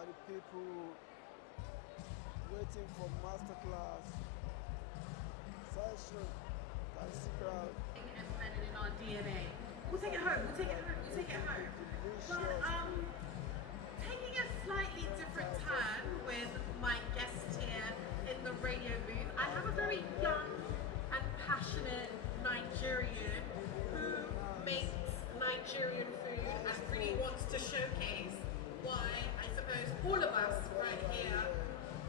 are the people waiting for masterclass session. That's the crowd. Embedded in our DNA. We'll take it home. We'll take it home. We'll take it home. But taking a slightly different turn with my guest here in the radio booth, I have a very young and passionate Nigerian who makes Nigerian food and really wants to showcase why I suppose all of us right here,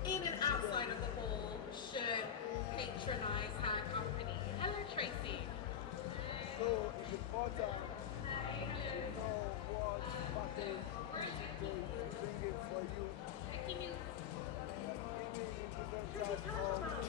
in and outside of the hall, should patronize her company. Hello, Tracy. So it's important